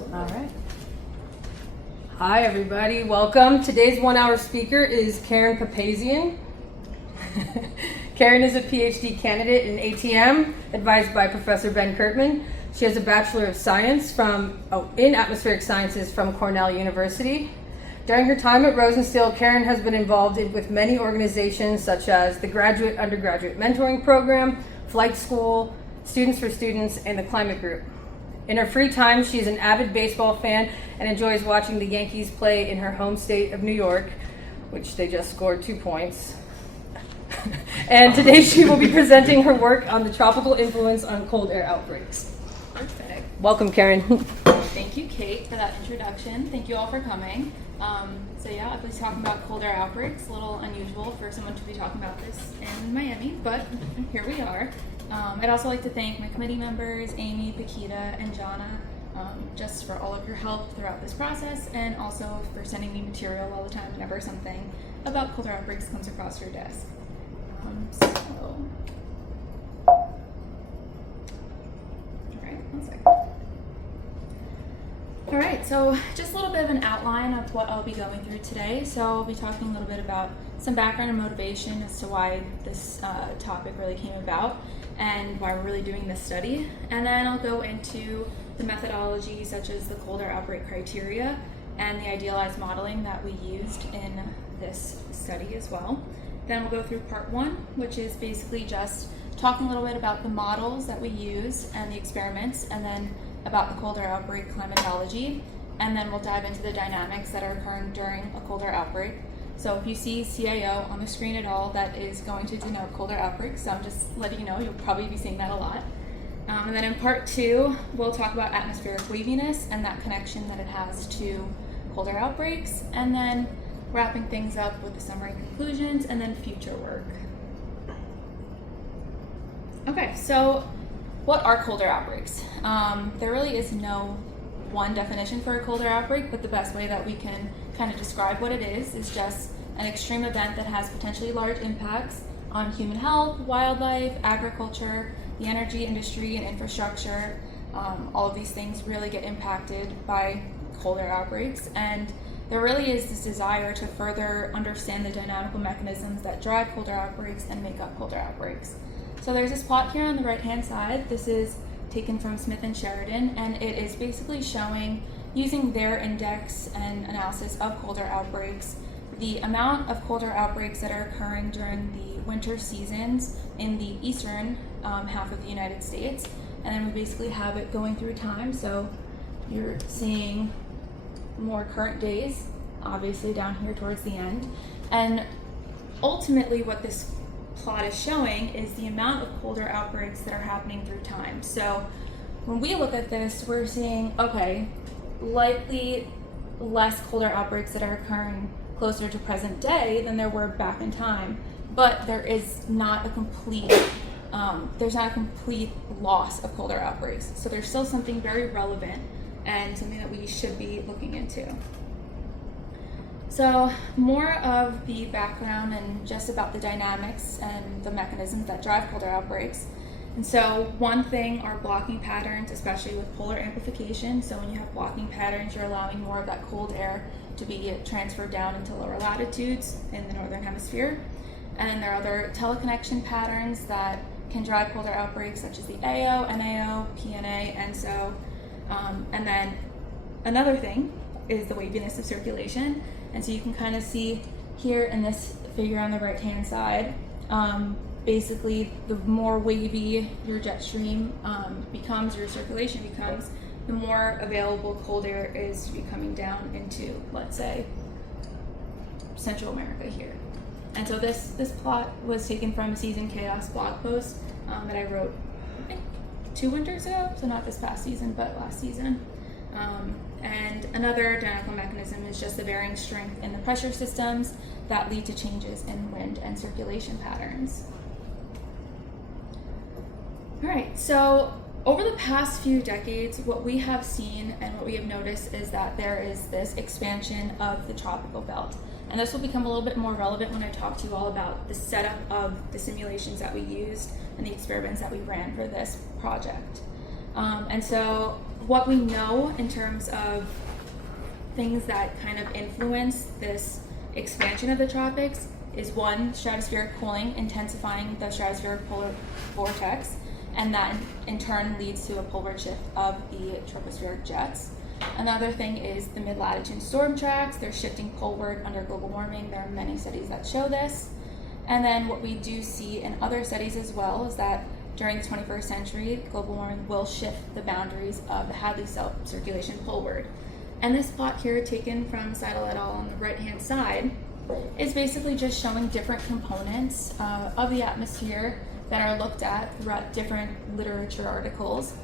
Absolutely. All right. Hi, everybody. Welcome. Today's 1 hour speaker is Karen Papazian. Karen is a PhD candidate in ATM, advised by Professor Ben Kirkman. She has a Bachelor of Science in Atmospheric Sciences from Cornell University. During her time at Rosenstiel, Karen has been involved with many organizations such as the Graduate Undergraduate Mentoring Program, Flight School, Students for Students, and the Climate Group. In her free time, she is an avid baseball fan and enjoys watching the Yankees play in her home state of New York, which they just scored 2 points. And today she will be presenting her work on the tropical influence on cold air outbreaks. Perfect. Welcome, Karen. Thank you, Kate, for that introduction. Thank you all for coming. I'll be talking about cold air outbreaks. A little unusual for someone to be talking about this in Miami, but here we are. I'd also like to thank my committee members, Amy, Paquita, and Jana, just for all of your help throughout this process, and also for sending me material all the time whenever something about cold air outbreaks comes across your desk. All right, 1 second. All right, so just a little bit of an outline of what I'll be going through today. So I'll be talking a little bit about some background and motivation as to why this topic really came about and why we're really doing this study. And then I'll go into the methodology such as the cold air outbreak criteria and the idealized modeling that we used in this study as well. Then we'll go through part 1, which is basically just talking a little bit about the models that we use and the experiments, and then about the cold air outbreak climatology, and then we'll dive into the dynamics that are occurring during a cold air outbreak. So if you see CAO on the screen at all, that is going to denote cold air outbreaks, so I'm just letting you know, you'll probably be seeing that a lot. And then in part 2, we'll talk about atmospheric waviness and that connection that it has to cold air outbreaks, and then wrapping things up with the summary conclusions and then future work. Okay, so what are cold air outbreaks? There really is no one definition for a cold air outbreak, but the best way that we can kind of describe what it is just an extreme event that has potentially large impacts on human health, wildlife, agriculture, the energy industry, and infrastructure. All of these things really get impacted by cold air outbreaks, and there really is this desire to further understand the dynamical mechanisms that drive cold air outbreaks and make up cold air outbreaks. So there's this plot here on the right-hand side. This is taken from Smith and Sheridan, and it is basically showing, using their index and analysis of cold air outbreaks, the amount of cold air outbreaks that are occurring during the winter seasons in the eastern half of the United States. And then we basically have it going through time. So you're seeing more current days, obviously down here towards the end. And ultimately what this plot is showing is the amount of cold air outbreaks that are happening through time. So when we look at this, we're seeing, okay, likely less cold air outbreaks that are occurring closer to present day than there were back in time, but there is not a complete loss of cold air outbreaks. So there's still something very relevant and something that we should be looking into. So more of the background and just about the dynamics and the mechanisms that drive cold air outbreaks. And so one thing are blocking patterns, especially with polar amplification. So when you have blocking patterns, you're allowing more of that cold air to be transferred down into lower latitudes in the northern hemisphere. And then there are other teleconnection patterns that can drive cold air outbreaks, such as the AO, NAO, PNA, ENSO. And then another thing is the waviness of circulation. And so you can kind of see here in this figure on the right-hand side, basically the more wavy your jet stream becomes, your circulation becomes, the more available cold air is to be coming down into, let's say, Central America here. And so this plot was taken from a Season CAOs blog post that I wrote, I think, 2 winters ago, so not this past season, but last season. And another dynamical mechanism is just the varying strength in the pressure systems that lead to changes in wind and circulation patterns. All right, so over the past few decades, what we have seen and what we have noticed is that there is this expansion of the tropical belt. And this will become a little bit more relevant when I talk to you all about the setup of the simulations that we used and the experiments that we ran for this project. And so what we know in terms of things that kind of influence this expansion of the tropics is one, stratospheric cooling intensifying the stratospheric polar vortex, and that in turn leads to a poleward shift of the tropospheric jets. Another thing is the mid-latitude storm tracks. They're shifting poleward under global warming. There are many studies that show this. And then what we do see in other studies as well is that during the 21st century, global warming will shift the boundaries of the Hadley circulation poleward. And this plot here, taken from Seidel et al. On the right-hand side, is basically just showing different components of the atmosphere that are looked at throughout different literature articles.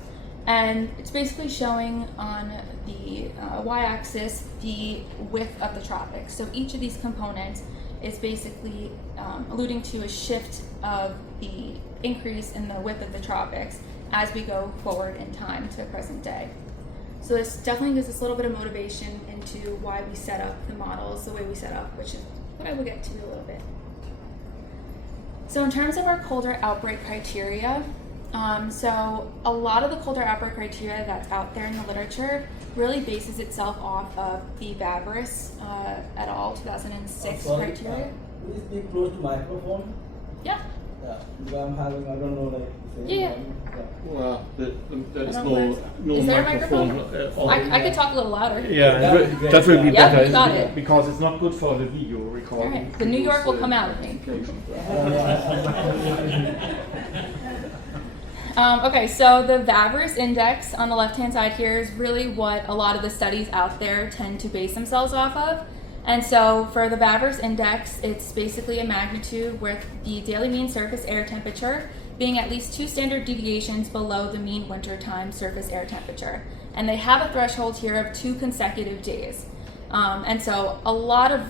And it's basically showing on the y-axis the width of the tropics. So each of these components is basically alluding to a shift of the increase in the width of the tropics as we go forward in time to present day. So this definitely gives us a little bit of motivation into why we set up the models the way we set up, which is what I will get to a little bit. So in terms of our colder outbreak criteria, so a lot of the colder outbreak criteria that's out there in the literature really bases itself off of the Vavris et al. 2006 criteria. Please speak close to microphone. Yeah. Yeah, because I don't know like the same Yeah. one. Well, there is I don't know no Is there a microphone. microphone? I could talk a little louder. Yeah, That would be great. that will be Yeah, better you got it. because it's not good for the video recording. All right. The New York will come out, I think. Okay, so the Vavris index on the left-hand side here is really what a lot of the studies out there tend to base themselves off of. And so for the Vavris index, it's basically a magnitude with the daily mean surface air temperature being at least 2 standard deviations below the mean wintertime surface air temperature. And they have a threshold here of 2 consecutive days. And so a lot of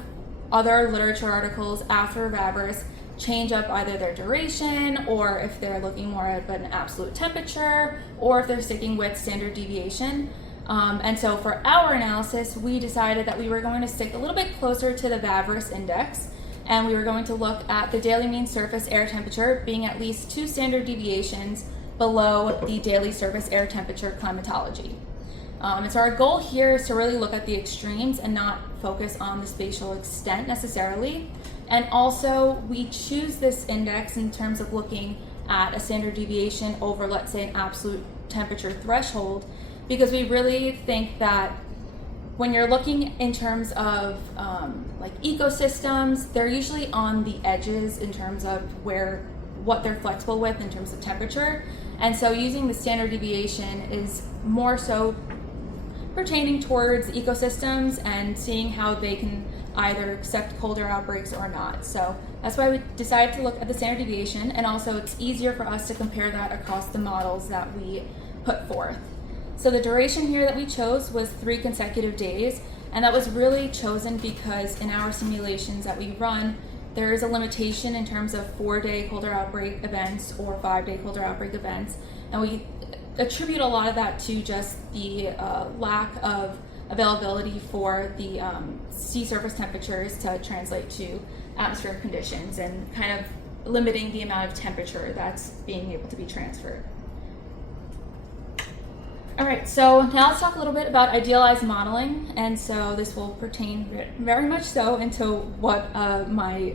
other literature articles after Vavris change up either their duration, or if they're looking more at an absolute temperature, or if they're sticking with standard deviation. And so for our analysis, we decided that we were going to stick a little bit closer to the Vavris index, and we were going to look at the daily mean surface air temperature being at least 2 standard deviations below the daily surface air temperature climatology. And so our goal here is to really look at the extremes and not focus on the spatial extent necessarily. And also, we choose this index in terms of looking at a standard deviation over, let's say, an absolute temperature threshold, because we really think that when you're looking in terms of like ecosystems, they're usually on the edges in terms of what they're flexible with in terms of temperature. And so using the standard deviation is more so pertaining towards ecosystems and seeing how they can either accept colder outbreaks or not. So that's why we decided to look at the standard deviation, and also it's easier for us to compare that across the models that we put forth. So the duration here that we chose was 3 consecutive days, and that was really chosen because in our simulations that we run, there is a limitation in terms of 4-day colder outbreak events or 5-day colder outbreak events, and we attribute a lot of that to just the lack of availability for the sea surface temperatures to translate to atmospheric conditions, and kind of limiting the amount of temperature that's being able to be transferred. All right, so now let's talk a little bit about idealized modeling, and so this will pertain very much so into what my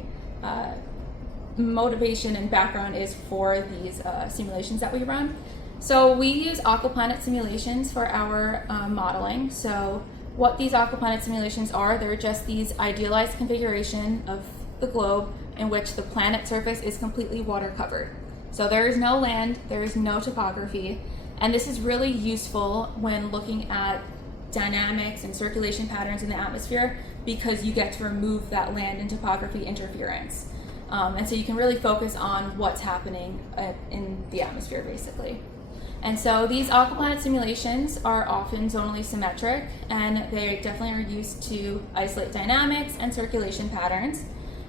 motivation and background is for these simulations that we run. So we use aqua-planet simulations for our modeling. So what these aqua-planet simulations are, they're just these idealized configuration of the globe in which the planet surface is completely water covered. So there is no land, there is no topography, and this is really useful when looking at dynamics and circulation patterns in the atmosphere, because you get to remove that land and topography interference. And so you can really focus on what's happening in the atmosphere, basically. And so these aqua-planet simulations are often zonally symmetric, and they definitely are used to isolate dynamics and circulation patterns.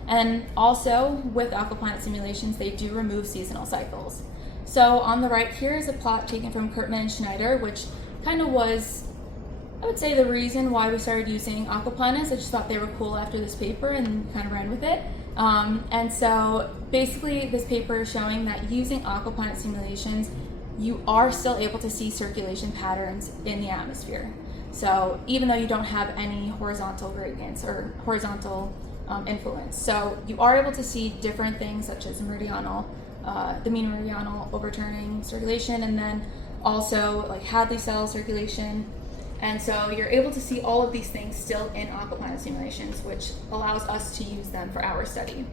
And also with aqua-planet simulations, they do remove seasonal cycles. So on the right here is a plot taken from Kurtman and Schneider, which kind of was, I would say, the reason why we started using aqua-planets. I just thought they were cool after this paper and kind of ran with it. And so basically this paper is showing that using aqua-planet simulations, you are still able to see circulation patterns in the atmosphere. So even though you don't have any horizontal gradients or horizontal influence. So you are able to see different things such as meridional, the mean meridional overturning circulation, and then also like Hadley cell circulation. And so you're able to see all of these things still in aqua-planet simulations, which allows us to use them for our study.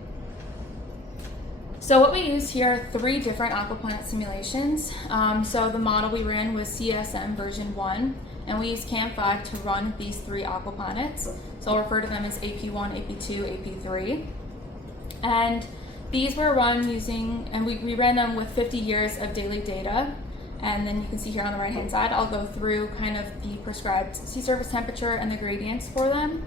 So what we used here are 3 different aqua-planet simulations. So the model we ran was CSM version 1, and we used CAM5 to run these 3 aqua-planets. So I'll refer to them as AP1, AP2, AP3. And these were run using, and we ran them with 50 years of daily data. And then you can see here on the right-hand side, I'll go through kind of the prescribed sea surface temperature and the gradients for them.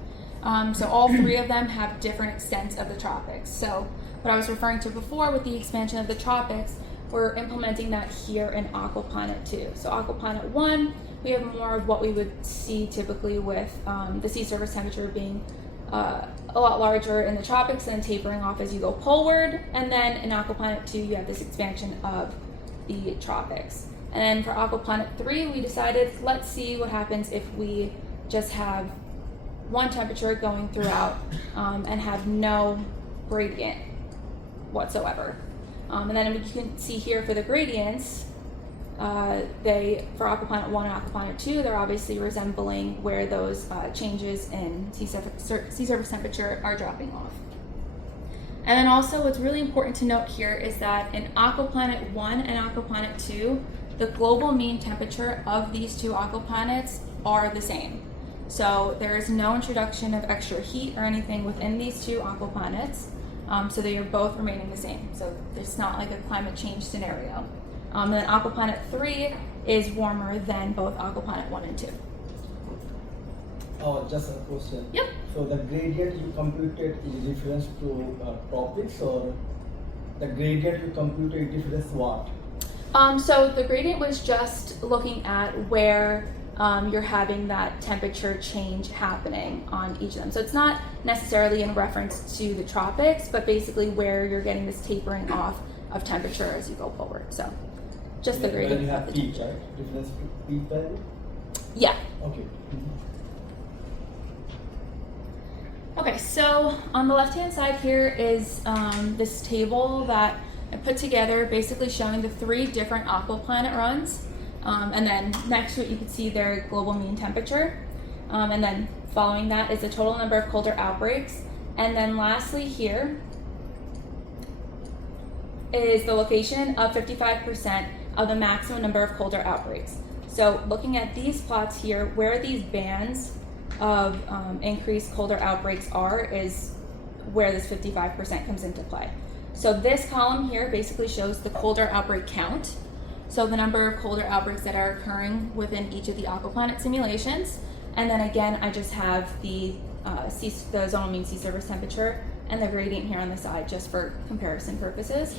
So all 3 of them have different extents of the tropics. So what I was referring to before with the expansion of the tropics, we're implementing that here in aqua-planet 2. So aqua-planet 1, we have more of what we would see typically with the sea surface temperature being a lot larger in the tropics and tapering off as you go poleward. And then in aqua-planet 2, you have this expansion of the tropics. And then for aqua-planet 3, we decided, let's see what happens if we just have one temperature going throughout and have no gradient whatsoever. And then you can see here for the gradients, for aqua-planet 1 and aqua-planet 2, they're obviously resembling where those changes in sea surface temperature are dropping off. And then also what's really important to note here is that in aqua-planet 1 and aqua-planet 2, the global mean temperature of these 2 aqua-planets are the same. So there is no introduction of extra heat or anything within these 2 aqua-planets, so they are both remaining the same. So it's not like a climate change scenario. And then aqua-planet 3 is warmer than both aqua-planet 1 and 2. Oh, just a question. Yep. So the gradient you computed is reference to tropics, or the gradient you computed is reference to what? So the gradient was just looking at where you're having that temperature change happening on each of them. So it's not necessarily in reference to the tropics, but basically where you're getting this tapering off of temperature as you go forward. So just the gradient. When you have of the peak, right? Reference to peak value? Yeah. Okay. Okay, so on the left-hand side here is this table that I put together, basically showing the 3 different aqua-planet runs. And then next to it, you can see their global mean temperature. And then following that is the total number of colder outbreaks. And then lastly here is the location of 55% of the maximum number of colder outbreaks. So looking at these plots here, where these bands of increased colder outbreaks are is where this 55% comes into play. So this column here basically shows the colder outbreak count. So the number of colder outbreaks that are occurring within each of the aqua-planet simulations. And then again, I just have the zonal mean sea surface temperature and the gradient here on the side just for comparison purposes.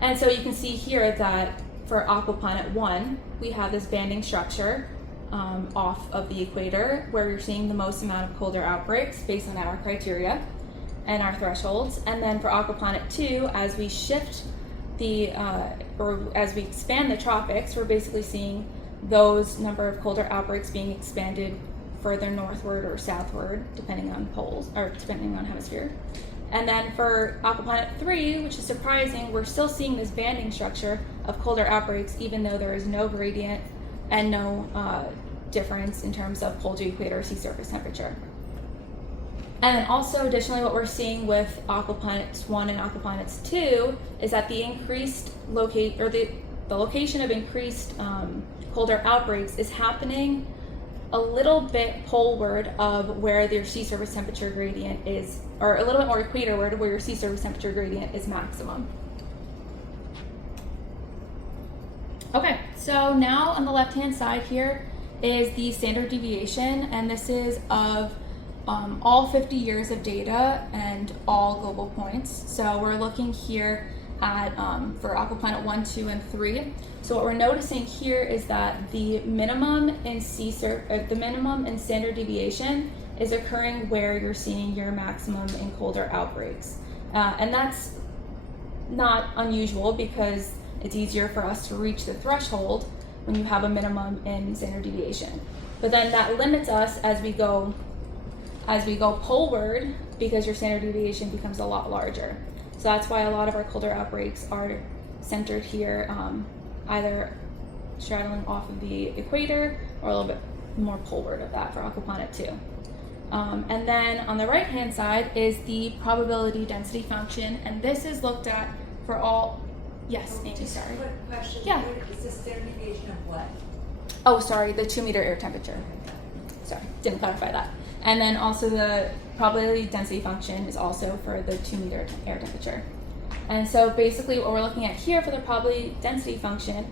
And so you can see here that for aqua-planet 1, we have this banding structure off of the equator where you're seeing the most amount of colder outbreaks based on our criteria and our thresholds. And then for aqua-planet 2, as we shift or as we expand the tropics, we're basically seeing those number of colder outbreaks being expanded further northward or southward, depending on poles or depending on hemisphere. And then for aqua-planet 3, which is surprising, we're still seeing this banding structure of colder outbreaks, even though there is no gradient and no difference in terms of pole-to-equator sea surface temperature. And then also, additionally, what we're seeing with aqua-planets 1 and aqua-planets 2 is that the increased the location of increased colder outbreaks is happening a little bit poleward of where their sea surface temperature gradient is, or a little bit more equatorward where your sea surface temperature gradient is maximum. Okay, so now on the left-hand side here is the standard deviation, and this is of all 50 years of data and all global points. So we're looking here at for aqua-planet 1, 2, and 3. So what we're noticing here is that the minimum in standard deviation is occurring where you're seeing your maximum in colder outbreaks, and that's not unusual because it's easier for us to reach the threshold when you have a minimum in standard deviation. But then that limits us as we go poleward, because your standard deviation becomes a lot larger. So that's why a lot of our colder outbreaks are centered here, either straddling off of the equator or a little bit more poleward of that for aqua-planet 2. And then on the right hand side is the probability density function, and this is looked at for all. Yes, Amy, Just sorry. a quick question. Yeah. What is the standard deviation of what? Oh, sorry, the 2 meter air temperature. Sorry, didn't clarify that. And then also the probability density function is also for the 2 meter air temperature. And so basically what we're looking at here for the probability density function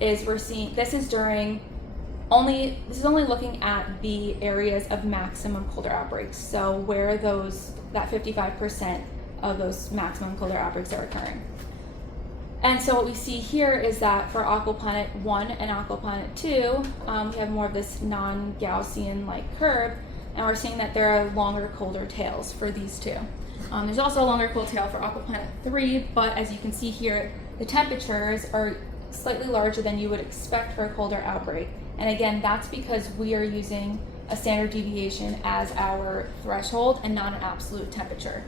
is we're seeing, this is only looking at the areas of maximum colder outbreaks. So where that 55% of those maximum colder outbreaks are occurring. And so what we see here is that for aqua-planet 1 and aqua-planet 2, we have more of this non-Gaussian-like curve, and we're seeing that there are longer, colder tails for these two. There's also a longer cold tail for aqua-planet 3, but as you can see here, the temperatures are slightly larger than you would expect for a colder outbreak. And again, that's because we are using a standard deviation as our threshold and not an absolute temperature.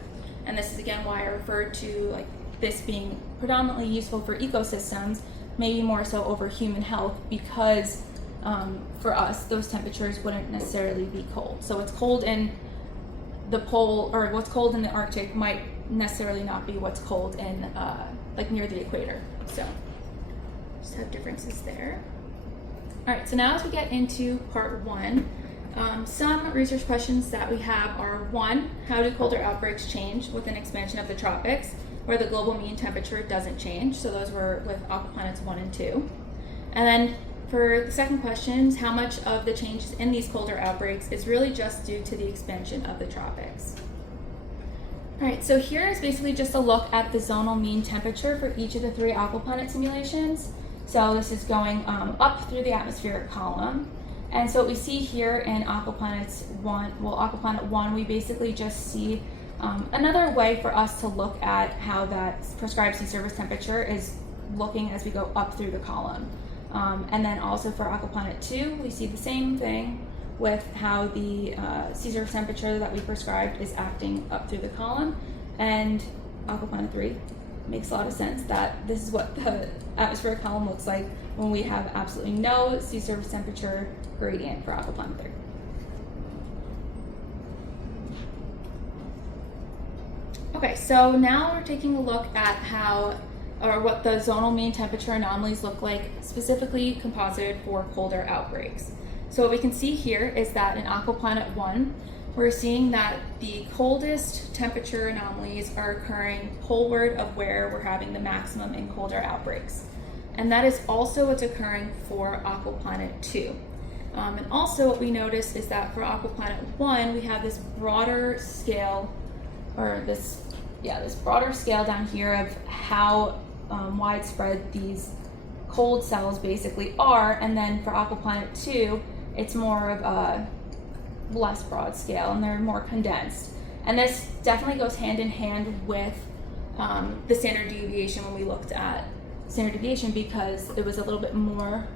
And this is again why I referred to like this being predominantly useful for ecosystems, maybe more so over human health, because for us, those temperatures wouldn't necessarily be cold. So what's cold in the pole, or what's cold in the Arctic might necessarily not be what's cold in like near the equator. So just have differences there. All right, so now as we get into part 1, some research questions that we have are: 1, how do colder outbreaks change with an expansion of the tropics, where the global mean temperature doesn't change? So those were with aqua-planets 1 and 2. And then for the second question, how much of the changes in these colder outbreaks is really just due to the expansion of the tropics? All right, so here is basically just a look at the zonal mean temperature for each of the 3 aqua-planet simulations. So this is going up through the atmospheric column. And so what we see here in aqua-planet 1, we basically just see another way for us to look at how that prescribed sea surface temperature is looking as we go up through the column. And then also for aqua-planet 2, we see the same thing with how the sea surface temperature that we prescribed is acting up through the column. And aqua-planet 3 makes a lot of sense that this is what the atmospheric column looks like when we have absolutely no sea surface temperature gradient for aqua-planet 3. Okay, so now we're taking a look at what the zonal mean temperature anomalies look like, specifically composited for colder outbreaks. So what we can see here is that in aqua-planet 1, we're seeing that the coldest temperature anomalies are occurring poleward of where we're having the maximum in colder outbreaks. And that is also what's occurring for aqua-planet 2. And also what we notice is that for aqua-planet 1, we have this broader scale, or this broader scale down here of how widespread these cold cells basically are. And then for aqua-planet 2, it's more of a less broad scale, and they're more condensed. And this definitely goes hand in hand with the standard deviation when we looked at standard deviation, because it was a little bit more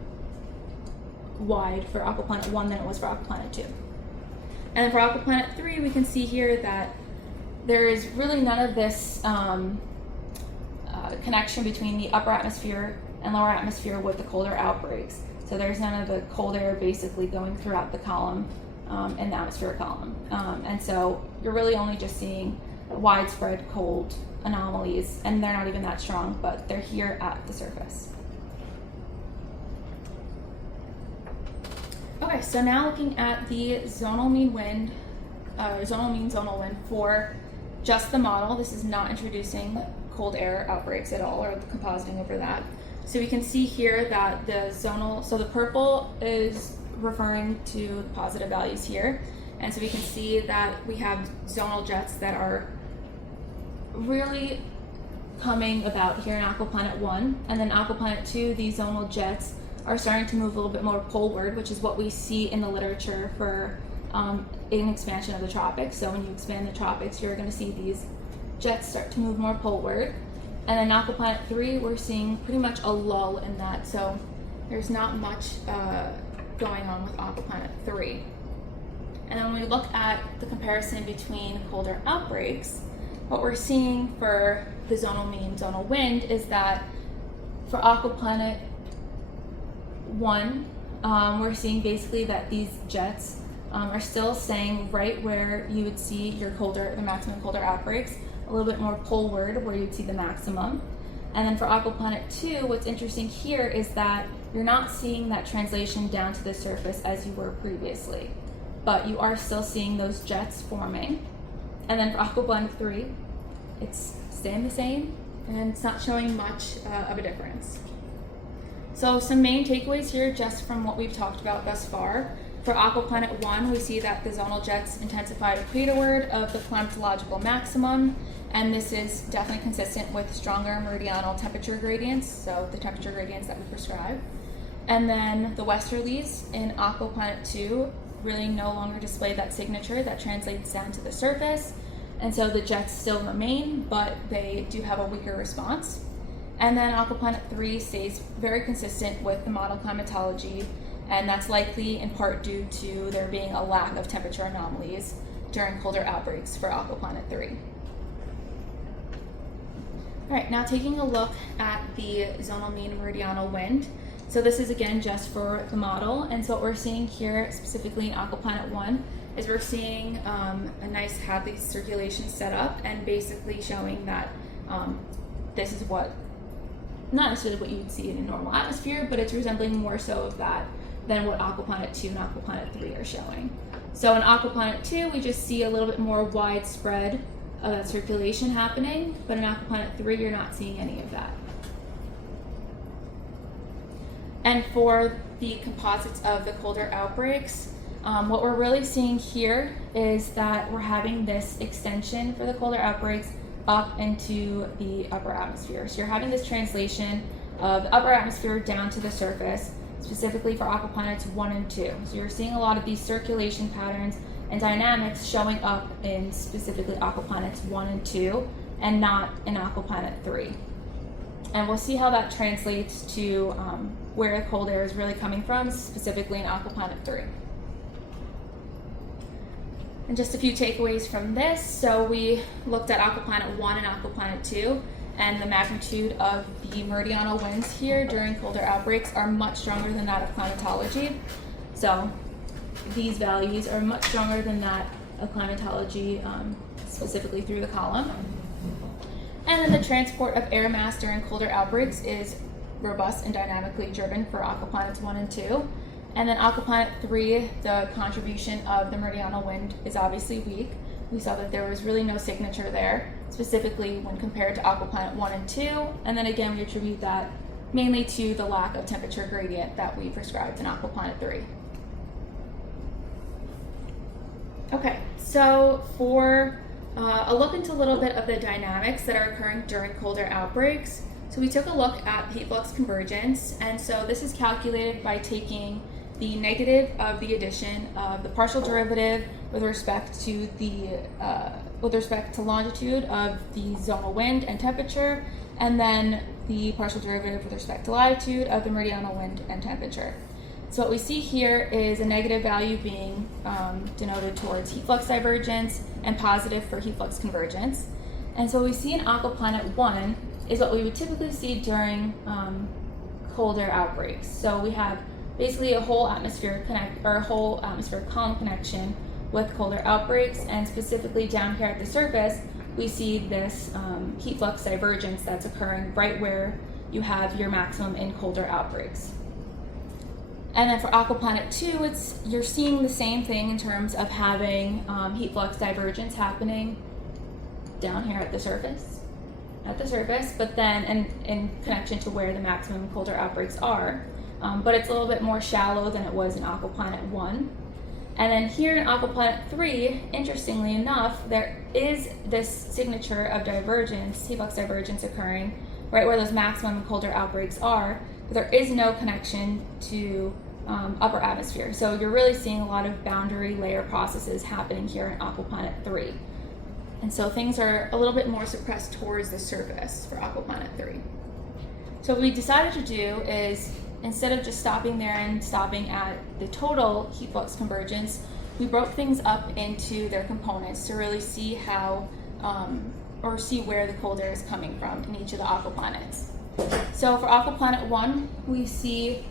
wide for aqua-planet 1 than it was for aqua-planet 2. And then for aqua-planet 3, we can see here that there is really none of this connection between the upper atmosphere and lower atmosphere with the colder outbreaks. So there's none of the cold air basically going throughout the column in the atmospheric column. And so you're really only just seeing widespread cold anomalies, and they're not even that strong, but they're here at the surface. Okay, so now looking at the zonal mean zonal wind for just the model. This is not introducing cold air outbreaks at all, or compositing over that. So we can see here that the zonal, so the purple is referring to the positive values here. And so we can see that we have zonal jets that are really coming about here in aqua-planet 1. And then aqua-planet 2, these zonal jets are starting to move a little bit more poleward, which is what we see in the literature for an expansion of the tropics. So when you expand the tropics, you're going to see these jets start to move more poleward. And then aquaplanet 3, we're seeing pretty much a lull in that, so there's not much going on with aquaplanet 3. And then when we look at the comparison between colder outbreaks, what we're seeing for the zonal mean zonal wind is that for aquaplanet 1, we're seeing basically that these jets are still staying right where you would see your the maximum colder outbreaks, a little bit more poleward where you'd see the maximum. And then for aquaplanet 2, what's interesting here is that you're not seeing that translation down to the surface as you were previously, but you are still seeing those jets forming. And then for aquaplanet 3, it's staying the same and it's not showing much of a difference. So some main takeaways here just from what we've talked about thus far. For aquaplanet 1, we see that the zonal jets intensified equatorward of the climatological maximum, and this is definitely consistent with stronger meridional temperature gradients, so the temperature gradients that we prescribe. And then the westerlies in aquaplanet 2 really no longer display that signature that translates down to the surface, and so the jets still remain, but they do have a weaker response. And then aquaplanet 3 stays very consistent with the model climatology, and that's likely in part due to there being a lack of temperature anomalies during colder outbreaks for aquaplanet 3. All right, now taking a look at the zonal mean meridional wind. So this is again just for the model, and so what we're seeing here specifically in aquaplanet 1 is we're seeing a nice Hadley circulation set up and basically showing that this is not necessarily what you would see in a normal atmosphere, but it's resembling more so of that than what aquaplanet 2 and aquaplanet 3 are showing. So in aquaplanet 2, we just see a little bit more widespread circulation happening, but in aquaplanet 3, you're not seeing any of that. And for the composites of the colder outbreaks, what we're really seeing here is that we're having this extension for the colder outbreaks up into the upper atmosphere. So you're having this translation of the upper atmosphere down to the surface, specifically for aquaplanets 1 and 2. So you're seeing a lot of these circulation patterns and dynamics showing up in specifically aquaplanets 1 and 2 and not in aquaplanet 3. And we'll see how that translates to where the cold air is really coming from, specifically in aquaplanet 3. And just a few takeaways from this. So we looked at aquaplanet 1 and aquaplanet 2, and the magnitude of the meridional winds here during colder outbreaks are much stronger than that of climatology. So these values are much stronger than that of climatology, specifically through the column. And then the transport of air mass during colder outbreaks is robust and dynamically driven for aquaplanets 1 and 2. And then aquaplanet 3, the contribution of the meridional wind is obviously weak. We saw that there was really no signature there, specifically when compared to aquaplanet 1 and 2. And then again, we attribute that mainly to the lack of temperature gradient that we prescribed in aquaplanet 3. Okay, so for a look into a little bit of the dynamics that are occurring during colder outbreaks. So we took a look at heat flux convergence, and so this is calculated by taking the negative of the addition of the partial derivative with respect to longitude of the zonal wind and temperature, and then the partial derivative with respect to latitude of the meridional wind and temperature. So what we see here is a negative value being denoted towards heat flux divergence and positive for heat flux convergence. And so what we see in aquaplanet 1 is what we would typically see during colder outbreaks. So we have basically a whole atmospheric column connection with colder outbreaks, and specifically down here at the surface, we see this heat flux divergence that's occurring right where you have your maximum in colder outbreaks. And then for aquaplanet 2, you're seeing the same thing in terms of having heat flux divergence happening down here at the surface, but then in connection to where the maximum colder outbreaks are. But it's a little bit more shallow than it was in aquaplanet 1. And then here in aquaplanet 3, interestingly enough, there is this signature of divergence, heat flux divergence occurring right where those maximum colder outbreaks are, but there is no connection to upper atmosphere. So you're really seeing a lot of boundary layer processes happening here in aquaplanet 3. And so things are a little bit more suppressed towards the surface for aquaplanet 3. So what we decided to do is, instead of just stopping there and stopping at the total heat flux convergence, we broke things up into their components to really see how, or see where the cold air is coming from in each of the aquaplanets. So for aquaplanet 1, we see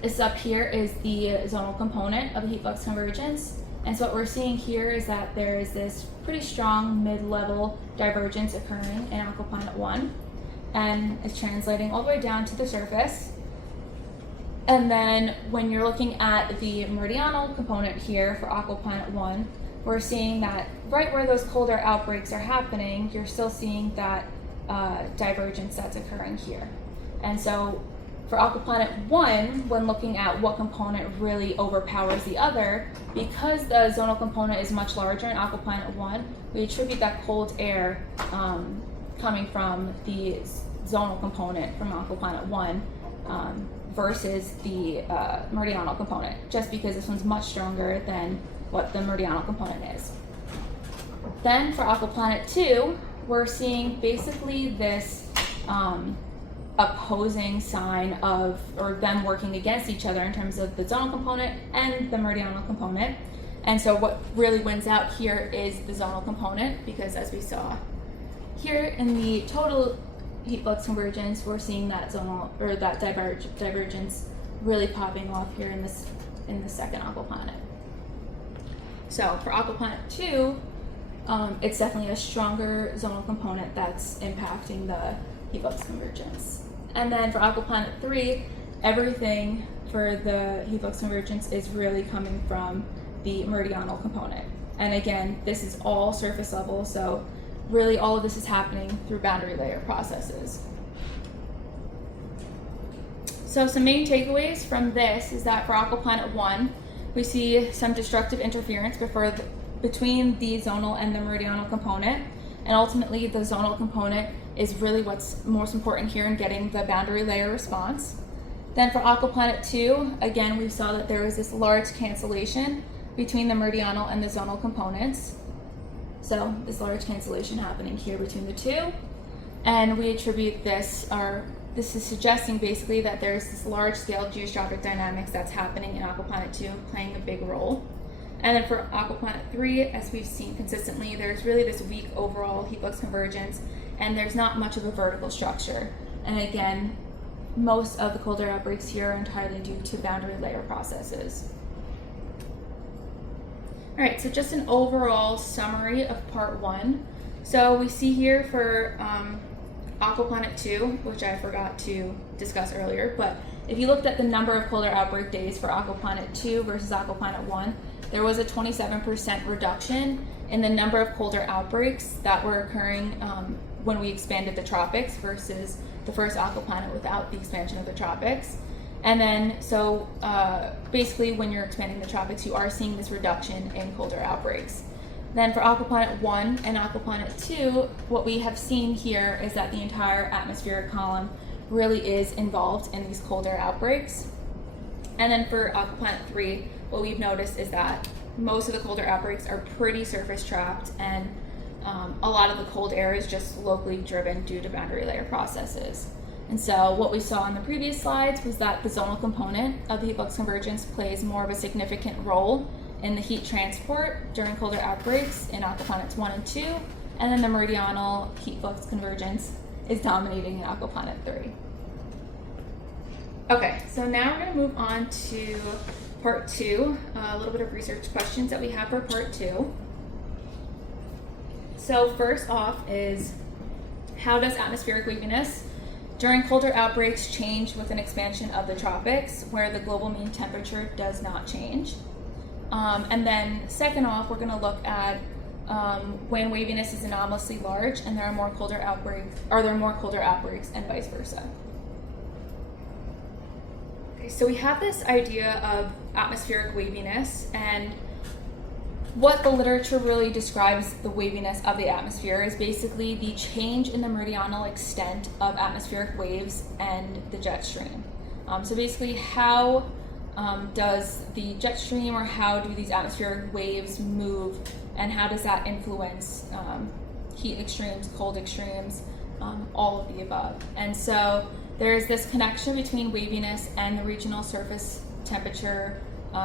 this up here is the zonal component of the heat flux convergence. And so what we're seeing here is that there is this pretty strong mid-level divergence occurring in aquaplanet 1, and it's translating all the way down to the surface. And then when you're looking at the meridional component here for aquaplanet 1, we're seeing that right where those cold air outbreaks are happening, you're still seeing that divergence that's occurring here. And so for aquaplanet 1, when looking at what component really overpowers the other, because the zonal component is much larger in aquaplanet 1, we attribute that cold air coming from the zonal component from aquaplanet 1 versus the meridional component, just because this one's much stronger than what the meridional component is. Then for aquaplanet 2, we're seeing basically this opposing sign of, or them working against each other in terms of the zonal component and the meridional component. And so what really wins out here is the zonal component, because as we saw here in the total heat flux convergence, we're seeing that zonal, or that divergence really popping off here in the second aquaplanet. So for aquaplanet 2, it's definitely a stronger zonal component that's impacting the heat flux convergence. And then for aquaplanet 3, everything for the heat flux convergence is really coming from the meridional component. And again, this is all surface level, so really all of this is happening through boundary layer processes. So some main takeaways from this is that for aquaplanet 1, we see some destructive interference between the zonal and the meridional component, and ultimately the zonal component is really what's most important here in getting the boundary layer response. Then for aquaplanet 2, again, we saw that there was this large cancellation between the meridional and the zonal components. So this large cancellation happening here between the two, and we attribute this, or this is suggesting basically that there's this large scale geostrophic dynamics that's happening in aquaplanet 2 playing a big role. And then for aquaplanet 3, as we've seen consistently, there's really this weak overall heat flux convergence, and there's not much of a vertical structure. And again, most of the cold air outbreaks here are entirely due to boundary layer processes. All right, so just an overall summary of part 1. So we see here for aquaplanet 2, which I forgot to discuss earlier, but if you looked at the number of cold air outbreak days for aquaplanet 2 versus aquaplanet 1, there was a 27% reduction in the number of cold air outbreaks that were occurring when we expanded the tropics versus the first aquaplanet without the expansion of the tropics. And then, so basically when you're expanding the tropics, you are seeing this reduction in cold air outbreaks. Then for aquaplanet 1 and aquaplanet 2, what we have seen here is that the entire atmospheric column really is involved in these cold air outbreaks. And then for aquaplanet 3, what we've noticed is that most of the cold air outbreaks are pretty surface trapped, and a lot of the cold air is just locally driven due to boundary layer processes. And so what we saw in the previous slides was that the zonal component of the heat flux convergence plays more of a significant role in the heat transport during cold air outbreaks in aquaplanets 1 and 2, and then the meridional heat flux convergence is dominating in aquaplanet 3. Okay, so now we're going to move on to part 2, a little bit of research questions that we have for part 2. So first off is, how does atmospheric waviness during colder outbreaks change with an expansion of the tropics, where the global mean temperature does not change? And then second off, we're going to look at when waviness is anomalously large and there are more colder outbreaks, are there more colder outbreaks, and vice versa. Okay, so we have this idea of atmospheric waviness, and what the literature really describes the waviness of the atmosphere is basically the change in the meridional extent of atmospheric waves and the jet stream. So basically, how does the jet stream, or how do these atmospheric waves move and how does that influence heat extremes, cold extremes, all of the above. And so there's this connection between waviness and the regional surface temperature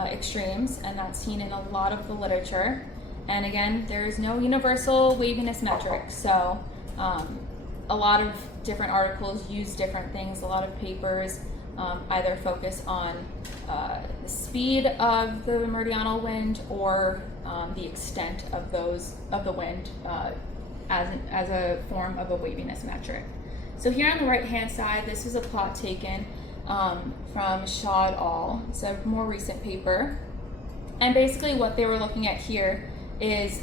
extremes, and that's seen in a lot of the literature. And again, there is no universal waviness metric, so a lot of different articles use different things. A lot of papers either focus on the speed of the meridional wind or the extent of the wind as a form of a waviness metric. So here on the right hand side, this is a plot taken from Shaw et al. It's a more recent paper, and basically what they were looking at here is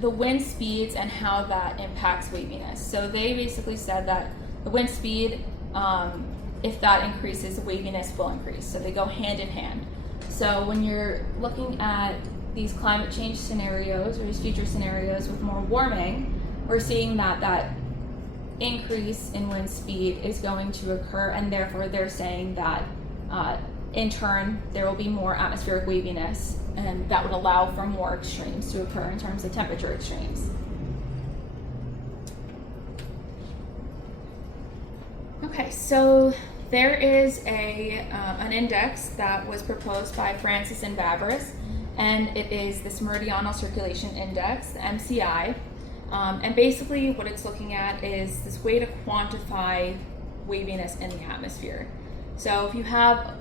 the wind speeds and how that impacts waviness. So they basically said that the wind speed, if that increases, the waviness will increase. So they go hand in hand. So when you're looking at these climate change scenarios or these future scenarios with more warming, we're seeing that increase in wind speed is going to occur, and therefore they're saying that in turn there will be more atmospheric waviness, and that would allow for more extremes to occur in terms of temperature extremes. Okay, so there is an index that was proposed by Francis and Vavris, and it is this Meridional Circulation Index, the MCI. And basically what it's looking at is this way to quantify waviness in the atmosphere. So if you have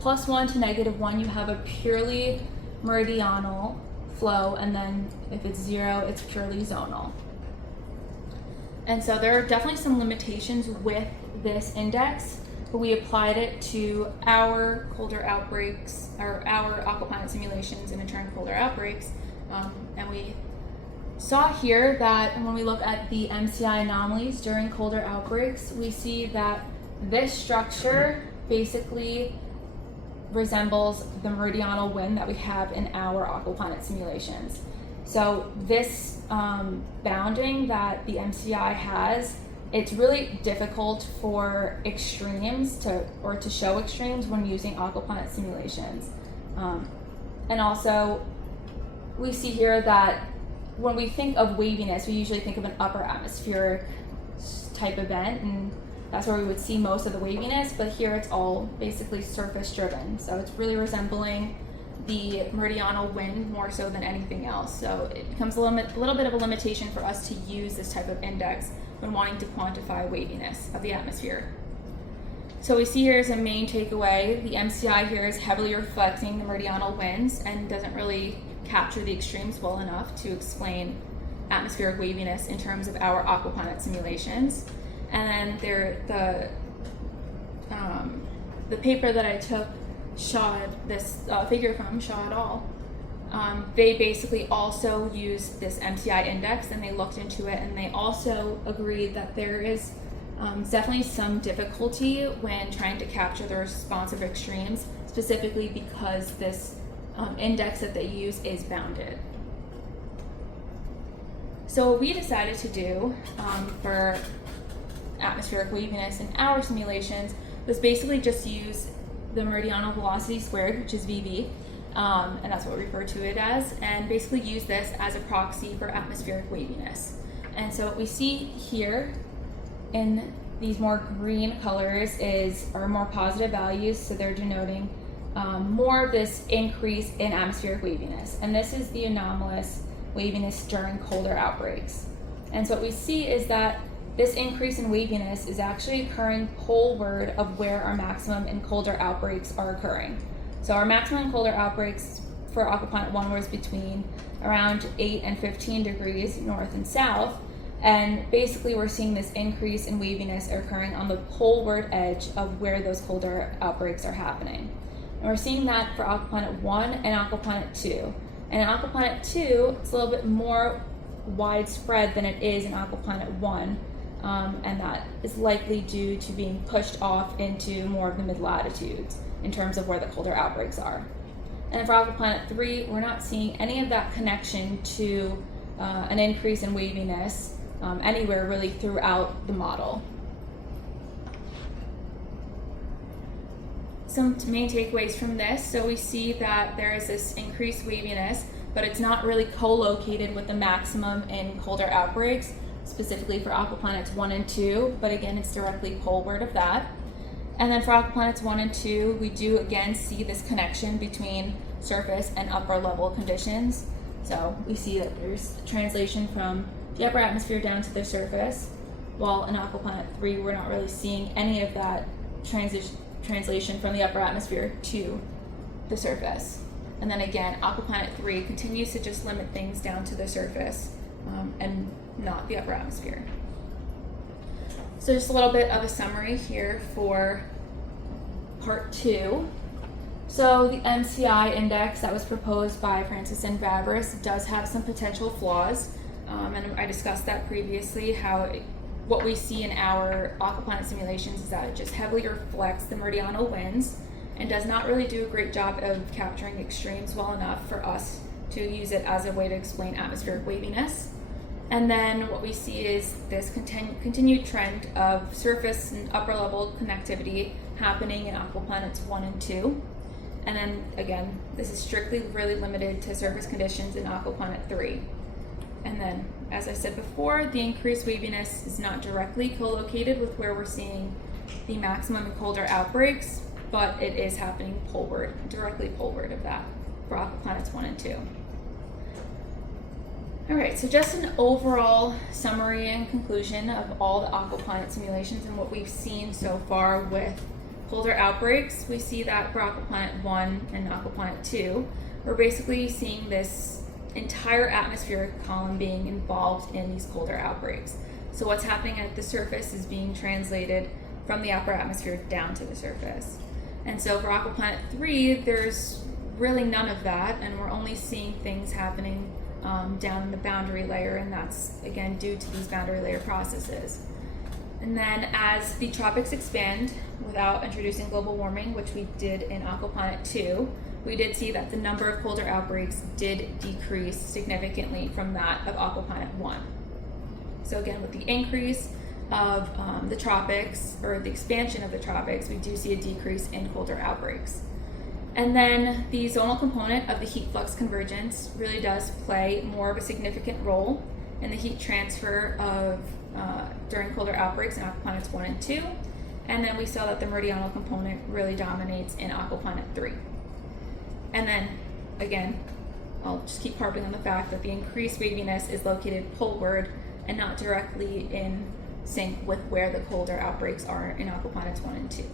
+1 to -1, you have a purely meridional flow, and then if it's 0, it's purely zonal. And so there are definitely some limitations with this index, but we applied it to our colder outbreaks, or our aqua-planet simulations, and in turn colder outbreaks, and we saw here that when we look at the MCI anomalies during colder outbreaks, we see that this structure basically resembles the meridional wind that we have in our aqua-planet simulations. So this bounding that the MCI has, it's really difficult for extremes to show extremes when using aqua-planet simulations. And also we see here that when we think of waviness, we usually think of an upper atmospheric type event, and that's where we would see most of the waviness, but here it's all basically surface driven. So it's really resembling the meridional wind more so than anything else. So it becomes a little bit of a limitation for us to use this type of index when wanting to quantify waviness of the atmosphere. So we see here as a main takeaway, the MCI here is heavily reflecting the meridional winds and doesn't really capture the extremes well enough to explain atmospheric waviness in terms of our aqua-planet simulations. And then the paper that I took this figure from, Shaw et al. They basically also used this MCI index, and they looked into it, and they also agreed that there is definitely some difficulty when trying to capture the responsive extremes, specifically because this index that they use is bounded. So what we decided to do for atmospheric waviness in our simulations was basically just use the meridional velocity squared, which is VV, and that's what we refer to it as, and basically use this as a proxy for atmospheric waviness. And so what we see here in these more green colors are more positive values, so they're denoting more of this increase in atmospheric waviness. And this is the anomalous waviness during colder outbreaks. And so what we see is that this increase in waviness is actually occurring poleward of where our maximum and colder outbreaks are occurring. So our maximum and colder outbreaks for aqua-planet 1 was between around 8 and 15 degrees north and south. And basically we're seeing this increase in waviness occurring on the poleward edge of where those colder outbreaks are happening. And we're seeing that for aqua-planet 1 and aqua-planet 2. And in aqua-planet 2, it's a little bit more widespread than it is in aqua-planet 1. And that is likely due to being pushed off into more of the mid-latitudes in terms of where the colder outbreaks are. And for aqua-planet 3, we're not seeing any of that connection to an increase in waviness anywhere really throughout the model. Some main takeaways from this. So we see that there is this increased waviness, but it's not really co-located with the maximum in colder outbreaks, specifically for aquaplanets 1 and 2, but again, it's directly poleward of that. And then for aquaplanets 1 and 2, we do again see this connection between surface and upper level conditions. So we see that there's translation from the upper atmosphere down to the surface, while in aquaplanet 3, we're not really seeing any of that translation from the upper atmosphere to the surface. And then again, aquaplanet 3 continues to just limit things down to the surface and not the upper atmosphere. So just a little bit of a summary here for part 2. So the MCI index that was proposed by Francis and Vavris does have some potential flaws, and I discussed that previously, how what we see in our aquaplanet simulations is that it just heavily reflects the meridional winds and does not really do a great job of capturing extremes well enough for us to use it as a way to explain atmospheric waviness. And then what we see is this continued trend of surface and upper level connectivity happening in aquaplanets 1 and 2. And then again, this is strictly really limited to surface conditions in aquaplanet 3. And then, as I said before, the increased waviness is not directly co-located with where we're seeing the maximum and colder outbreaks, but it is happening poleward, directly poleward of that for aquaplanets 1 and 2. All right, so just an overall summary and conclusion of all the aquaplanet simulations and what we've seen so far with colder outbreaks. We see that for aquaplanet 1 and aquaplanet 2, we're basically seeing this entire atmospheric column being involved in these colder outbreaks. So what's happening at the surface is being translated from the upper atmosphere down to the surface. And so for aquaplanet 3, there's really none of that, and we're only seeing things happening down in the boundary layer, and that's again due to these boundary layer processes. And then as the tropics expand without introducing global warming, which we did in aquaplanet 2, we did see that the number of colder outbreaks did decrease significantly from that of aquaplanet 1. So again, with the increase of the tropics, or the expansion of the tropics, we do see a decrease in colder outbreaks. And then the zonal component of the heat flux convergence really does play more of a significant role in the heat transfer of during colder outbreaks in aquaplanets 1 and 2. And then we saw that the meridional component really dominates in aquaplanet 3. And then again, I'll just keep harping on the fact that the increased waviness is located poleward and not directly in sync with where the colder outbreaks are in aquaplanets 1 and 2.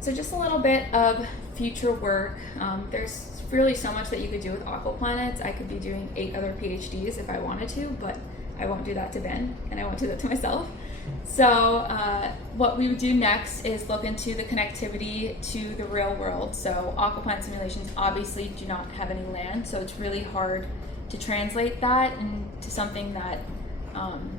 So just a little bit of future work. There's really so much that you could do with aquaplanets. I could be doing 8 other PhDs if I wanted to, but I won't do that to Ben, and I won't do that to myself. So what we would do next is look into the connectivity to the real world. So aquaplanet simulations obviously do not have any land, so it's really hard to translate that into something that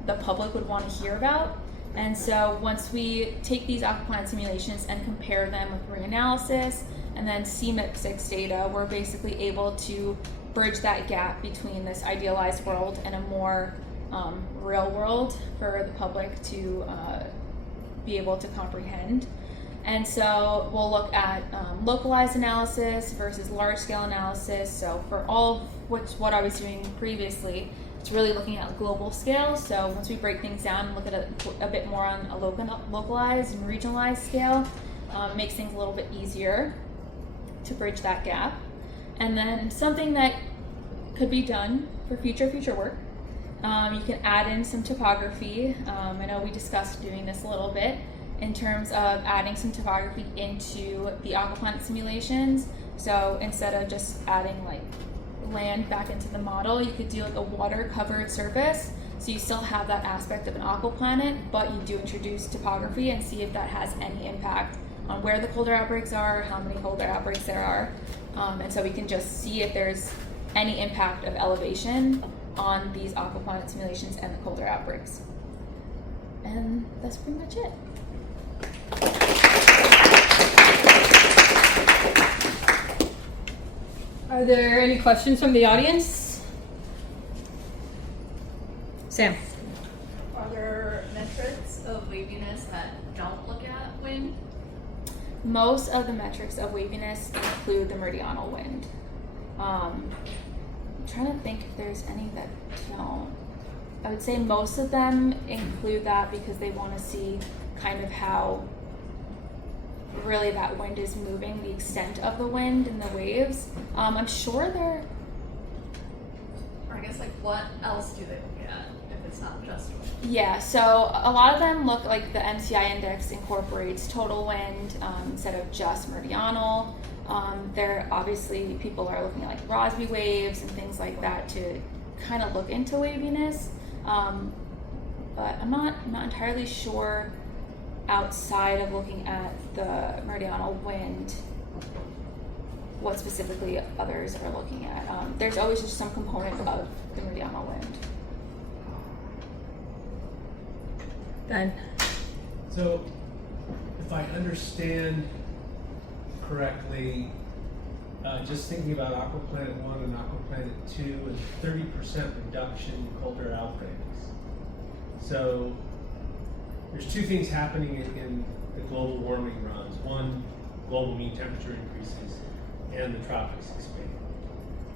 the public would want to hear about. And so once we take these aquaplanet simulations and compare them with reanalysis and then CMIP6 data, we're basically able to bridge that gap between this idealized world and a more real world for the public to be able to comprehend. And so we'll look at localized analysis versus large-scale analysis. So for all of what I was doing previously, it's really looking at global scale. So once we break things down and look at it a bit more on a localized and regionalized scale, it makes things a little bit easier to bridge that gap. And then something that could be done for future work, you can add in some topography. I know we discussed doing this a little bit in terms of adding some topography into the aquaplanet simulations. So instead of just adding like land back into the model, you could do like a water covered surface. So you still have that aspect of an aquaplanet, but you do introduce topography and see if that has any impact on where the colder outbreaks are, how many colder outbreaks there are. And so we can just see if there's any impact of elevation on these aquaplanet simulations and the colder outbreaks. And that's pretty much it. Are there any questions from the audience? Sam. Are there metrics of waviness that don't look at wind? Most of the metrics of waviness include the meridional wind. I'm trying to think if there's any that don't. I would say most of them include that because they want to see kind of how really that wind is moving, the extent of the wind and the waves. I'm sure they're. Or I guess like what else do they look at if it's not just wind? Yeah, so a lot of them look like the MCI index incorporates total wind instead of just meridional. There obviously people are looking at like Rossby waves and things like that to kind of look into waviness. But I'm not entirely sure outside of looking at the meridional wind what specifically others are looking at. There's always just some component of the meridional wind. Ben? So, if I understand correctly, just thinking about aqua-planet 1 and aqua-planet 2 and 30% reduction in colder outbreaks. So, there's two things happening in the global warming runs. One, global mean temperature increases and the tropics expand.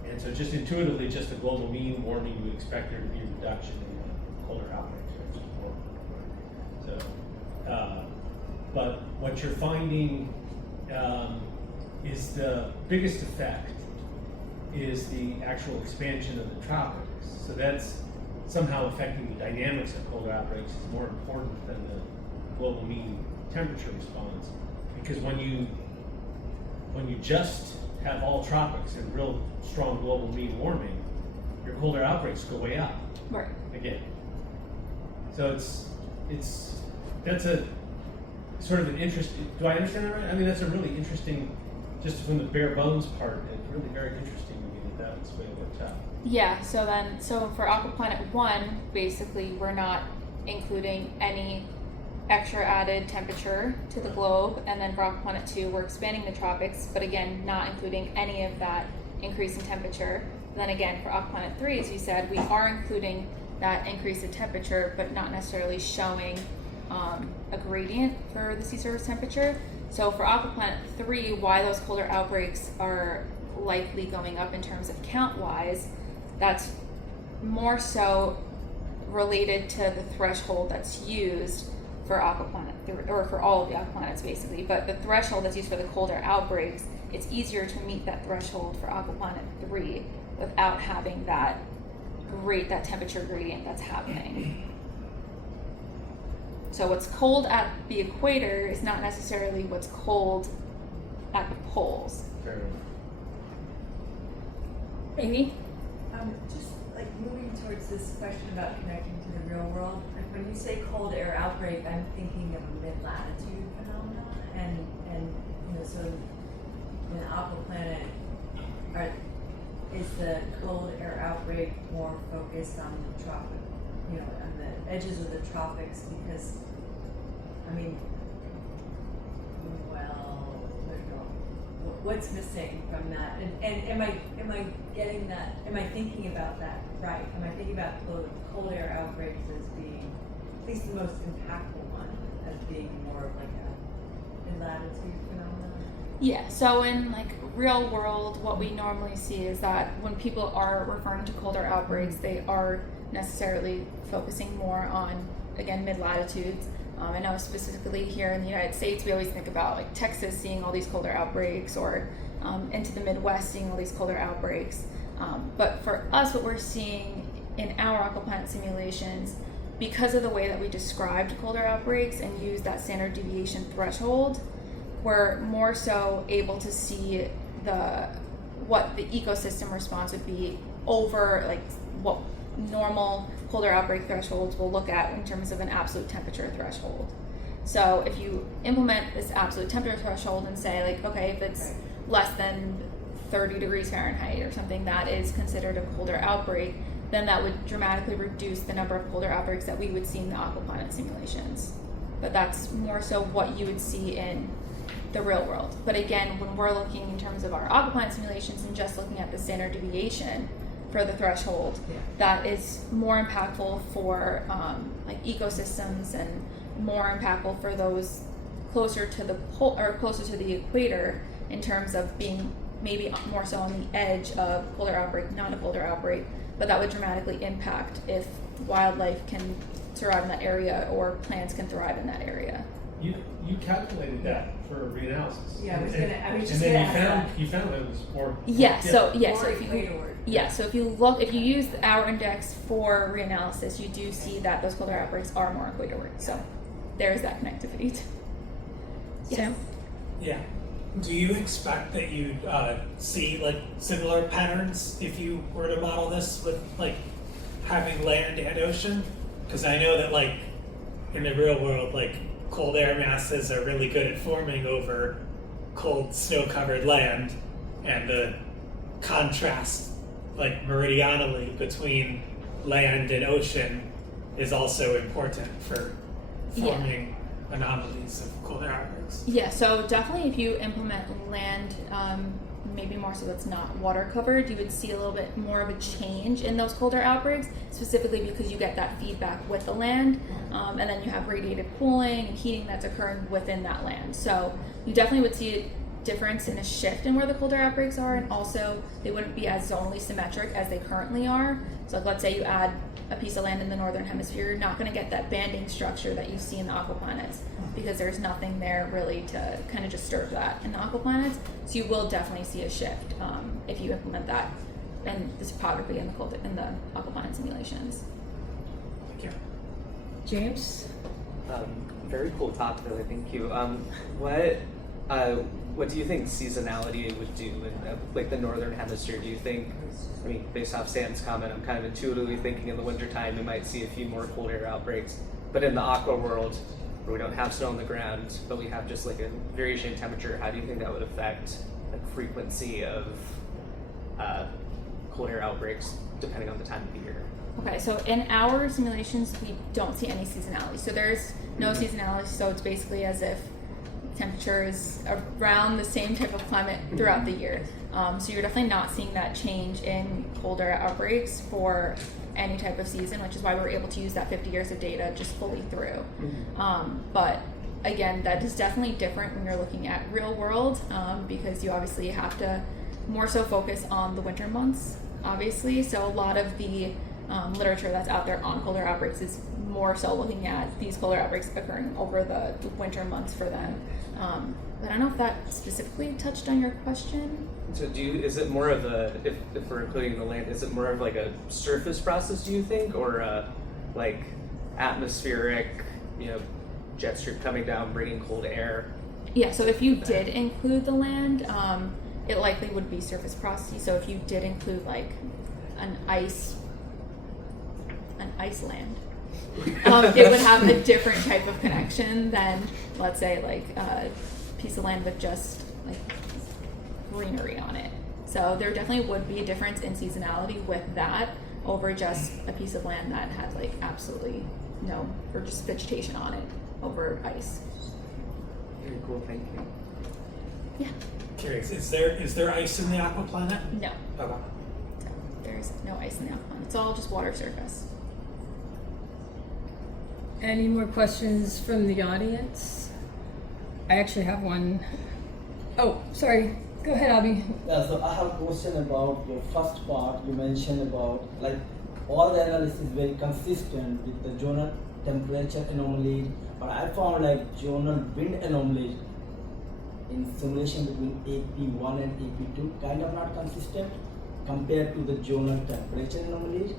And so just intuitively, just the global mean warming, you would expect there to be a reduction in the colder outbreaks, which is more. So, but what you're finding is the biggest effect is the actual expansion of the tropics. So that's somehow affecting the dynamics of colder outbreaks is more important than the global mean temperature response, because when you just have all tropics and real strong global mean warming, your colder outbreaks go way up. Right. Again. So that's a sort of an interesting, do I understand that right? I mean, that's a really interesting, just from the bare bones part, it's really very interesting to me that that's the way it works out. Yeah, so for aqua-planet 1, basically we're not including any extra added temperature to the globe, and then for aqua-planet 2 we're expanding the tropics, but again not including any of that increase in temperature. And then again for aqua-planet 3, as you said, we are including that increase in temperature, but not necessarily showing a gradient for the sea surface temperature. So for aqua-planet 3, why those colder outbreaks are likely going up in terms of count-wise, that's more so related to the threshold that's used for aqua-planet 3, or for all of the aqua-planets basically, but the threshold that's used for the colder outbreaks, it's easier to meet that threshold for aqua-planet 3 without having that temperature gradient that's happening. So what's cold at the equator is not necessarily what's cold at the poles. Fair enough. Amy? Just like moving towards this question about connecting to the real world, like when you say cold air outbreak, I'm thinking of a mid-latitude phenomenon, and you know, so in aqua-planet, is the cold air outbreak more focused on the tropic, you know, on the edges of the tropics? Because, I mean, well, what's missing from that? And am I getting that? Am I thinking about that right? Am I thinking about cold air outbreaks as being at least the most impactful one, as being more of like a in-latitude phenomenon? Yeah, so in like real world, what we normally see is that when people are referring to colder outbreaks, they are necessarily focusing more on, again, mid-latitudes. I know specifically here in the United States, we always think about like Texas seeing all these colder outbreaks, or into the Midwest seeing all these colder outbreaks. But for us, what we're seeing in our aqua-planet simulations, because of the way that we described colder outbreaks and used that standard deviation threshold, we're more so able to see what the ecosystem response would be over like what normal colder outbreak thresholds will look at in terms of an absolute temperature threshold. So if you implement this absolute temperature threshold and say like, okay, if it's less than 30 degrees Fahrenheit or something, that is considered a colder outbreak, then that would dramatically reduce the number of colder outbreaks that we would see in the aqua-planet simulations. But that's more so what you would see in the real world. But again, when we're looking in terms of our aqua-planet simulations and just looking at the standard deviation for the threshold, that is more impactful for like ecosystems and more impactful for those closer to the pole or closer to the equator in terms of being maybe more so on the edge of polar outbreak, not a polar outbreak, but that would dramatically impact if wildlife can survive in that area or plants can thrive in that area. You calculated that for reanalysis. Yeah, I was just And gonna then ask that. you found it was more. Yeah, so Or if you equator. so if you use our index for reanalysis, you do see that those polar outbreaks are more equatorward. So there's that connectivity. Sam? Yeah. Do you expect that you'd see like similar patterns if you were to model this with like having land and ocean? Because I know that like in the real world, like cold air masses are really good at forming over cold snow-covered land, and the contrast like meridionally between land and ocean is also important for forming anomalies of cold air outbreaks. Yeah, so definitely if you implement land, maybe more so that's not water covered, you would see a little bit more of a change in those colder outbreaks, specifically because you get that feedback with the land, and then you have radiated cooling and heating that's occurring within that land. So you definitely would see a difference in a shift in where the colder outbreaks are, and also they wouldn't be as zonally symmetric as they currently are. So let's say you add a piece of land in the northern hemisphere, you're not going to get that banding structure that you see in the aquaplanets, because there's nothing there really to kind of disturb that in the aquaplanets. So you will definitely see a shift if you implement that in the topography in the aquaplanet simulations. Thank you. James? Very cool talk, really. Thank you. What do you think seasonality would do in like the northern hemisphere? Do you think, I mean, based off Sam's comment, I'm kind of intuitively thinking in the wintertime we might see a few more cold air outbreaks. But in the aqua world, where we don't have snow on the ground, but we have just like a variation in temperature, how do you think that would affect the frequency of cold air outbreaks depending on the time of the year? Okay, so in our simulations, we don't see any seasonality. So there's no seasonality, so it's basically as if temperature is around the same type of climate throughout the year. So you're definitely not seeing that change in colder outbreaks for any type of season, which is why we're able to use that 50 years of data just fully through. But again, that is definitely different when you're looking at real world, because you obviously have to more so focus on the winter months, obviously. So a lot of the literature that's out there on colder outbreaks is more so looking at these colder outbreaks occurring over the winter months for them. But I don't know if that specifically touched on your question. So is it more of a, if we're including the land, is it more of like a surface process, do you think, or like atmospheric, jet stream coming down, bringing cold air? Yeah, so if you did include the land, it likely would be surface processing. So if you did include like an ice land, it would have a different type of connection than, let's say, like a piece of land with just like greenery on it. So there definitely would be a difference in seasonality with that over just a piece of land that had like absolutely no, or just vegetation on it over ice. Very cool, thank you. Yeah. Curious, is there ice in the aquaplanet? No. Okay. So there's no ice in the aquaplanet. It's all just water surface. Any more questions from the audience? I actually have one. Oh, sorry. Go ahead, Abhi. Yeah, so I have a question about your first part. You mentioned about like all the analysis is very consistent with the zonal temperature anomaly, but I found like zonal wind anomaly in simulation between AP1 and AP2 kind of not consistent compared to the zonal temperature anomaly.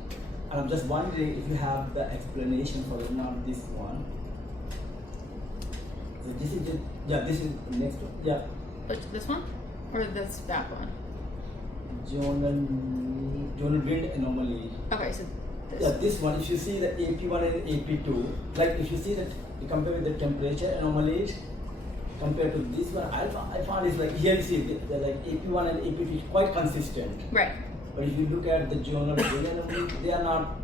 And I'm just wondering if you have the explanation for it, not this one. So this is the, this is the next one. Yeah. This one? Or this back one? Zonal wind anomaly. Okay, so this. Yeah, this one, if you see the AP1 and AP2, like if you see that, you compare with the temperature anomalies, compared to this one, I found it's like, here you see, they're like AP1 and AP2 is quite consistent. Right. But if you look at the zonal wind anomaly, they are not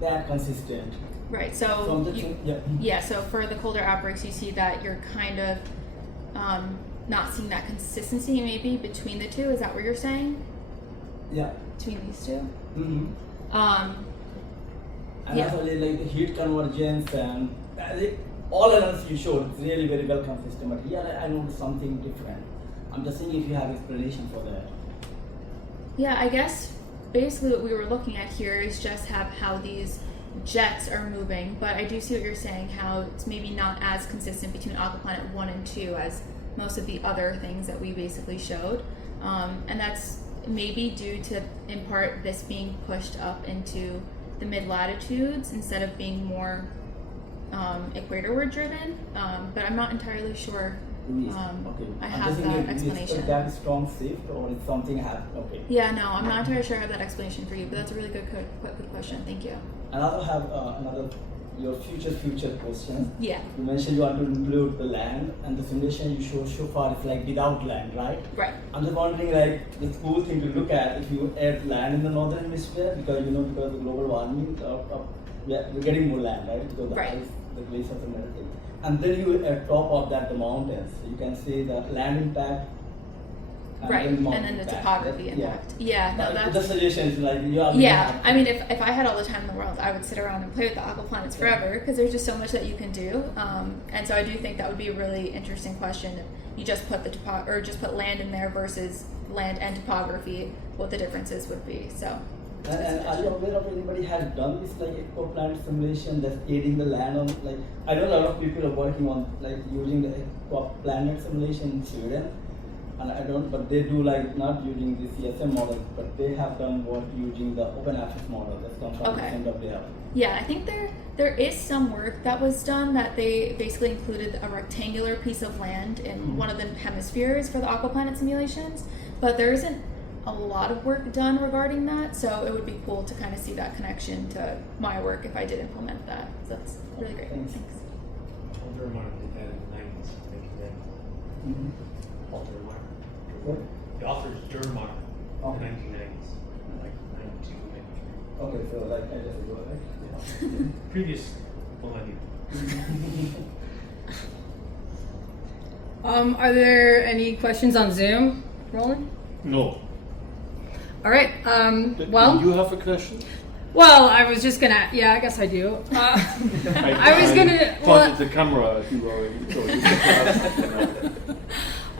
that consistent. Right, so From the so for the colder outbreaks, you see that you're kind of not seeing that consistency maybe between the two. Is that what you're saying? Yeah. Between these two? Mm-hmm. And Yeah. also like the heat convergence and all analysis you showed, it's really very well consistent. But here I noticed something different. I'm just saying if you have explanation for that. Yeah, I guess basically what we were looking at here is just how these jets are moving, but I do see what you're saying, how it's maybe not as consistent between aqua-planet 1 and 2 as most of the other things that we basically showed. And that's maybe due to, in part, this being pushed up into the mid-latitudes instead of being more equatorward driven, but I'm not entirely sure. Okay. I I'm have just that thinking, explanation. is that strong shift or is something happened? Okay. Yeah, no, I'm not entirely sure I have that explanation for you, but that's a really good question. Thank you. And I also have another your future questions. Yeah. You mentioned you want to include the land, and the simulation you show so far is like without land, right? Right. I'm just wondering, like, the cool thing to look at if you add land in the northern hemisphere, because because of global warming, we're getting more land, right? Because the Right. ice, the glaciers and everything. And then you at top of that the mountains, so you can see the land impact. Right, then and mountain then the impact. topography impact. Yeah, no, The that's... suggestion is like you are. Yeah, I mean, if I had all the time in the world, I would sit around and play with the aqua-planets forever, because there's just so much that you can do. And so I do think that would be a really interesting question. If you just put just put land in there versus land and topography, what the differences would be. So. And are you aware of anybody has done this like aqua-planet simulation that's aiding the land on, like, I know a lot of people are working on like using the aqua-planet simulation in Sweden, and I don't, but they do like not using the CSM model, but they have done work using the open access model that's come from Okay. the CMWF. Yeah, I think there is some work that was done that they basically included a rectangular piece of land in one of the hemispheres for the aqua-planet simulations, but there isn't a lot of work done regarding that, so it would be cool to kind of see that connection to my work if I did implement that. So that's really great. Thanks. Holder Mark did that in the 90s. Thank you, Dan. Mm-hmm. Holder Mark. What? The author's Dermark Oh. in the 1990s. Like 92, maybe. Okay, so like I just go right? Previous millennium. Are there any questions on Zoom, Roland? No. All right. Well, Do you have a question? well, I was just gonna. Yeah, I guess I do. I was gonna. Pointed the camera if you were. So you can ask.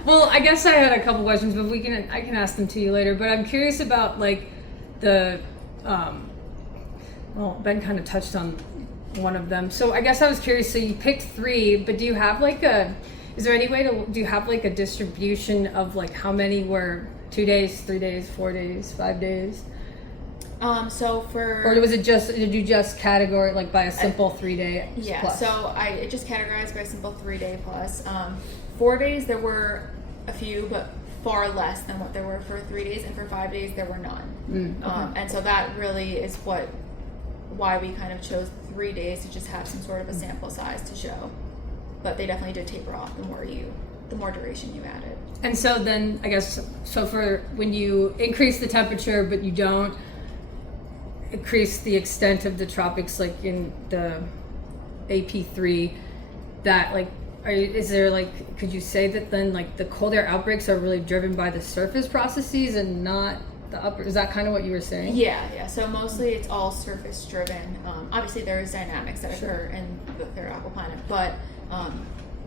Well, I guess I had a couple questions, but I can ask them to you later. But I'm curious about like the. Well, Ben kind of touched on one of them. So I guess I was curious. So you picked 3, but do you have like a? Is there any way to? Do you have like a distribution of like how many were 2 days, 3 days, 4 days, 5 days? So for... Or was it just, did you just categorize like by a simple 3 day Yeah, plus? so it just categorized by a simple 3 day plus. 4 days there were a few, but far less than what there were for 3 days, and for 5 days there were none. Okay. And so that really is why we kind of chose 3 days, to just have some sort of a sample size to show. But they definitely did taper off the more duration you added. And so then, I guess, so for when you increase the temperature, but you don't increase the extent of the tropics, like in the AP3, that like, is there like, could you say that then like the cold air outbreaks are really driven by the surface processes and not the upper, is that kind of what you were saying? Yeah. So mostly it's all surface driven. Obviously there's dynamics that occur in the third aqua-planet, but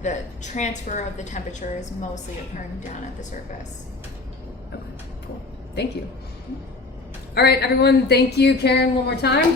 the transfer of the temperature is mostly occurring down at the surface. Okay, cool. Thank you. All right, everyone, thank you, Karen, one more time.